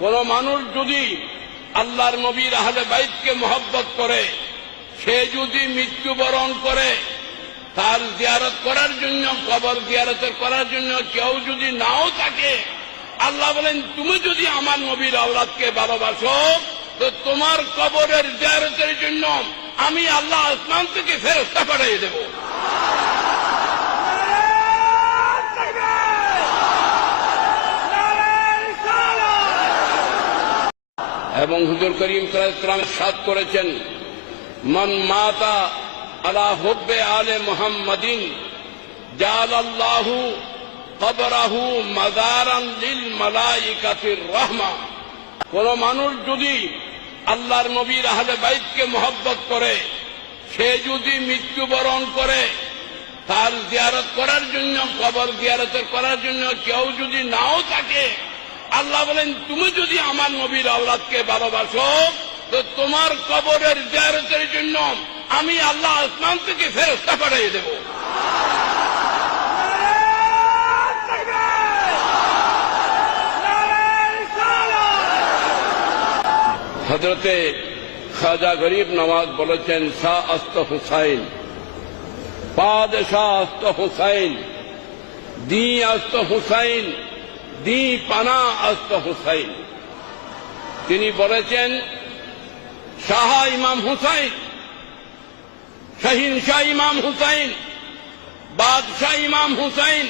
কোন মানুষ যদি আল্লাহর নবীর আহলে বাইতকে মহব্বত করে, সে যদি মৃত্যুবরণ করে, তার জিয়ারত করার জন্য, কবর জিয়ারতের করার জন্য কেউ যদি নাও থাকে, আল্লাহ বলেন, তুমি যদি আমার নবীর আওলাদকে ভালোবাসো, তো তোমার কবরের জিয়ারতের জন্য আমি আল্লাহ আসমান থেকে ফেরস্তা পাঠিয়ে দেব। এবং হুজুর করিম সাল্লাম সাদ করেছেন, মন মাতা আলা হুব্বে আলে মোহাম্মদিন, জাল আল্লাহু কবরাহু মাদারান লিল মালাইকাতির রহমা। কোন মানুষ যদি আল্লাহর নবীর আহলে বাইতকে মহব্বত করে, সে যদি মৃত্যুবরণ করে, তার জিয়ারত করার জন্য, কবর জিয়ারতের করার জন্য কেউ যদি নাও থাকে আল্লাহ বলেন, তুমি যদি আমার নবীর আওলাদকে ভালোবাসো, তো তোমার কবরের জিয়ারতের জন্য আমি আল্লাহ আসমান থেকে ফেরস্তা পাঠিয়ে দেব। হজরতে খাজা গরিব নওয়াজ বলেছেন শাহ আস্ত হুসাইন। পাদশাহ আস্ত হুসাইন। দি আস্ত হুসাইন। দি পানা আস্ত হুসাইন। তিনি বলেছেন, শাহ ইমাম হুসাইন শাহিন শাহ ইমাম হুসাইন, বাদশাহ ইমাম হুসাইন,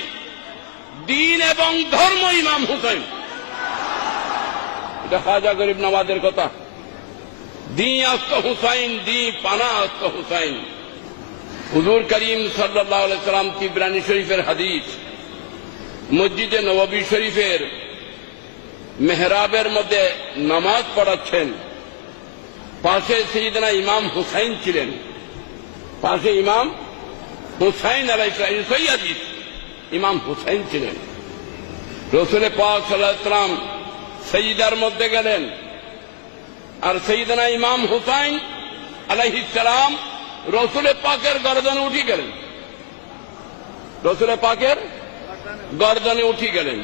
দিন এবং ধর্ম ইমাম হুসাইন। এটা খাজা গরিব নওয়াজের কথা। দি আস্ত হুসাইন দি পানা আস্ত হুসাইন। হুজুর করিম সাল্লাহ সাল্লাম তিব্রানি শরীফের হাদিস। মসজিদে নববী শরীফের মেহরাবের মধ্যে নামাজ পড়াচ্ছেন। পাশে সেইদিনা ইমাম হুসাইন ছিলেন। পাশে ইমাম হুসাইন আলাইসালাম ইমাম হুসাইন ছিলেন। রসুল পাক সাল্লাম সঈদার মধ্যে গেলেন। আর সঈদনা ইমাম হুসাইন আলাইহিসালাম রসুলের পাকের গর্দনে উঠি গেলেন। রসুলের পাকের গর্দনে উঠি গেলেন।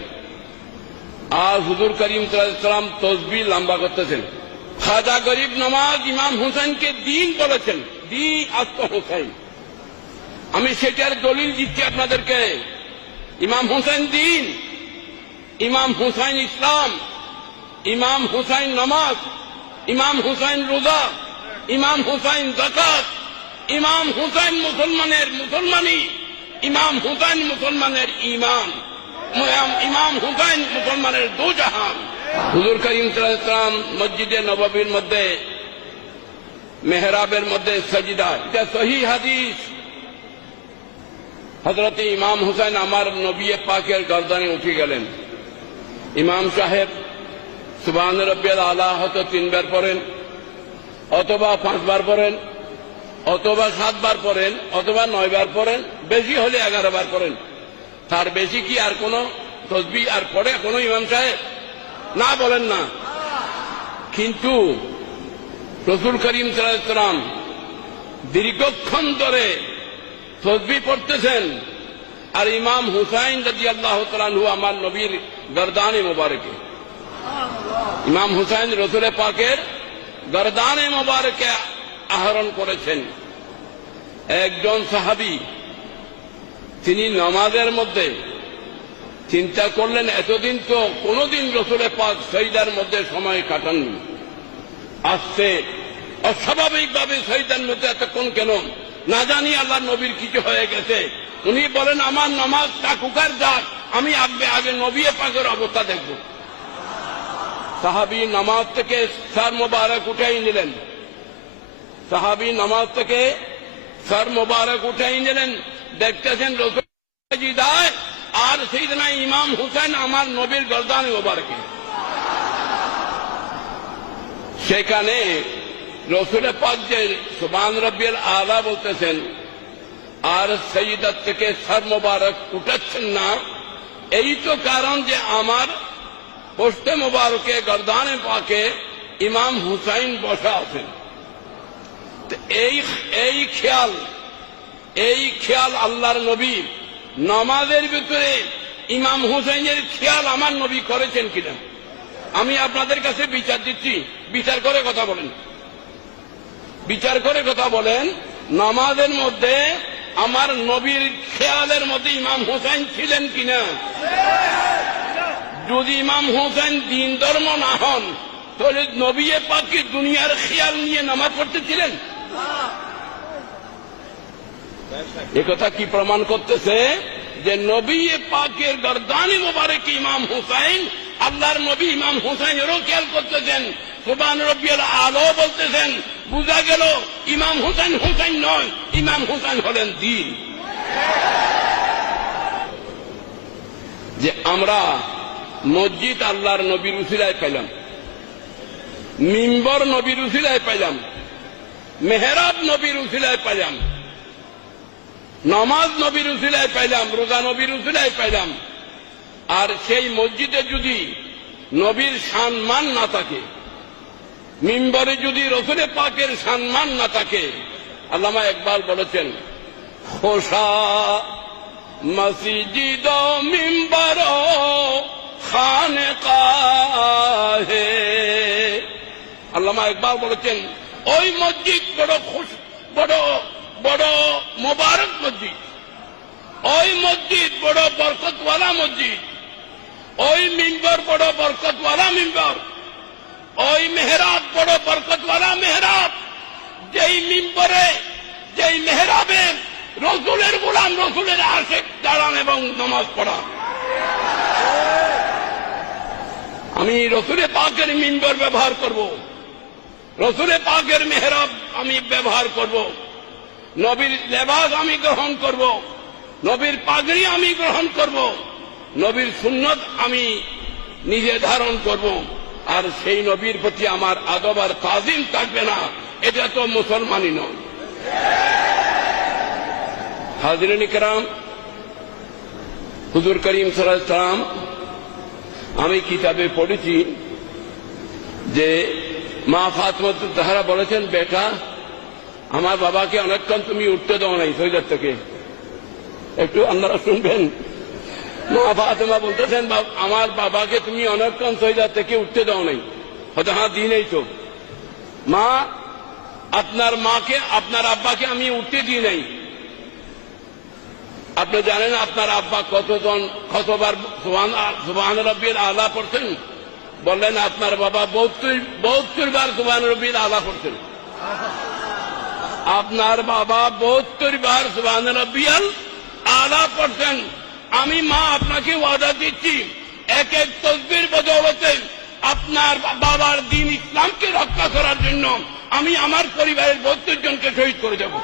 আর হুজুর করিম সাল্লাম তসবি লম্বা করতেছেন। খাজা গরিব নমাজ ইমাম হুসাইনকে দিন বলেছেন, দি আস্ত হুসাইন আমি সেটার দলিল দিচ্ছি আপনাদেরকে। ইমাম হুসাইন দিন, ইমাম হুসাইন ইসলাম, ইমাম হুসাইন নমাজ, ইমাম হুসাইন রোজা, ইমাম হুসাইন জাকাত ইমাম হুসাইন মুসলমানের মুসলমানি। ইমাম হুসাইন মুসলমানের ইমান ইমাম হুসাইন মুসলমানের দু জাহান হুজুর করিম সাল্লাম মসজিদে নবাবির মধ্যে, মেহরাবের মধ্যে সজিদা। এটা সহি হাদিস। হজরত ইমাম হুসাইন আমার নবী পাকের গর্দানে উঠে গেলেন। ইমাম সাহেব সুবান রব্বিয়াল আলা হয়তো তিনবার পড়েন, অথবা পাঁচবার পড়েন। অথবা সাতবার পড়েন, অথবা নয়বার পড়েন, বেশি হলে এগারো বার পড়েন। তার বেশি কি আর কোন তসবি আর পড়ে কোনো ইমাম সাহেব? না বলেন না। কিন্তু রসুল করিম সাল্লাম দীর্ঘক্ষণ ধরে তসবি পড়তেছেন। আর ইমাম হুসাইন যদি আল্লাহ তালু আমার নবীর গরদানে মোবারকে। ইমাম হুসাইন রসুলের পাকের গরদানে মোবারকে আহরণ করেছেন। একজন সাহাবি, তিনি নমাজের মধ্যে চিন্তা করলেন, এতদিন তো কোনদিন রসুলের পাক সৈদার মধ্যে সময় কাটাননি। আসছে অস্বাভাবিকভাবে সৈদার মধ্যে এতক্ষণ কেন? না জানি আল্লাহ নবীর কিছু হয়ে গেছে। উনি বলেন, আমার নমাজ টাকুকার যাক, আমি আগে আগে নবী পাকের অবস্থা দেখব। সাহাবি নামাজ থেকে সার মোবারক উঠাই নিলেন। সাহাবি নামাজ থেকে সার মোবারক উঠাই নিলেন, দেখতেছেন রসুল দায়, আর সেইদিনা ইমাম হুসেন আমার নবীর গরদান মোবারকে। সেখানে রসুলের পাক যে সুবান রব্বিল আলা বলতেছেন, আর সঈদার থেকে সার মোবারক উঠাচ্ছেন না, এই তো কারণ যে আমার পোস্টে মোবারকে গরদানে পাকে ইমাম হুসাইন বসা আছেন। এই এই খেয়াল এই খেয়াল আল্লাহর নবী। নমাজের ভিতরে ইমাম হুসাইনের খেয়াল আমার নবী করেছেন কিনা? আমি আপনাদের কাছে বিচার দিচ্ছি। বিচার করে কথা বলেন। বিচার করে কথা বলেন, নামাজের মধ্যে আমার নবীর খেয়ালের মধ্যে ইমাম হোসেন ছিলেন কিনা? যদি ইমাম হোসেন দিন ধর্ম না হন, তাহলে নবী পাকি দুনিয়ার খেয়াল নিয়ে নামাজ পড়তেছিলেন? একথা কি প্রমাণ করতেছে যে নবী পাকের গরদানি মোবারক ইমাম হুসাইন, আল্লাহর নবী ইমাম হুসাইনেরও খেয়াল করতেছেন। সুবান রবিয়াল আলো বলতেছেন, বুঝা গেল ইমাম হুসাইন হুসাইন নয়, ইমাম হুসাইন হলেন দিন যে আমরা মসজিদ আল্লাহর নবীর উসিলায় পেলাম মিম্বর নবীর উসিলায় পেলাম মেহরাব নবীর উসিলায় পাইলাম। নমাজ নবীর উসিলায় পাইলাম, রোজা নবীর উসিলায় পাইলাম। আর সেই মসজিদে যদি নবীর সম্মান না থাকে, মিম্বরে যদি রসুলে পাকের সম্মান না থাকে, আল্লামা একবার বলেছেন, খোসা মসজিদ মিম্বর খানে আল্লামা একবার বলেছেন ওই মসজিদ বড় খুশ, বড় বড় মোবারক মসজিদ। ওই মসজিদ বড় বরকতওয়ালা মসজিদ। ওই মিম্বর বড় বরকতওয়ালা মিম্বর। ওই মেহরাব বড় বরকতওয়ালা মেহরাব। যেই মিম্বরে, যেই মেহরাবে রসুলের গোলাম, রসুলের আশেক দাঁড়ান এবং নমাজ পড়া। আমি রসুলে পাকের মিম্বর ব্যবহার করব। রসুলে পাকের মেহরাব আমি ব্যবহার করব। নবীর লেবাস আমি গ্রহণ করব। নবীর পাগড়ি আমি গ্রহণ করব। নবীর সুন্নত আমি নিজে ধারণ করব। আর সেই নবীর প্রতি আমার আদব আর তাজিম থাকবে না, এটা তো মুসলমানই নয়। হাজরিন কেরাম, হুজুর করিম সালাম আমি কিতাবে পড়েছি যে মা ফাতমত তাহারা বলেছেন, বেটা, আমার বাবাকে অনেকক্ষণ তুমি উঠতে দাও নাই সৈদার থেকে। একটু আপনারা শুনবেন। মা ফাতেমা বলতেছেন আমার বাবাকে তুমি অনেকক্ষণ সৈদার থেকে উঠতে দাও নাই। হয়তো হ্যাঁ দিই নেই তো। মা, আপনার মাকে, আপনার আব্বাকে আমি উঠতে দিই নাই। আপনি জানেন, আপনার আব্বা কতজন, কতবার সুবাহান রব্বির আলা পড়ছেন? বললেন, আপনার বাবা বহত্তর বার সুবাহান রব্বির আলা পড়ছেন আপনার বাবা বহত্তর বার সুবাহান রব্বিয়াল আলা পড়ছেন আমি মা আপনাকে ওয়াদা দিচ্ছি, এক এক তসবির বদৌলতে আপনার বাবার দিন ইসলামকে রক্ষা করার জন্য আমি আমার পরিবারের বত্রিশ জনকে শহীদ করে দেব।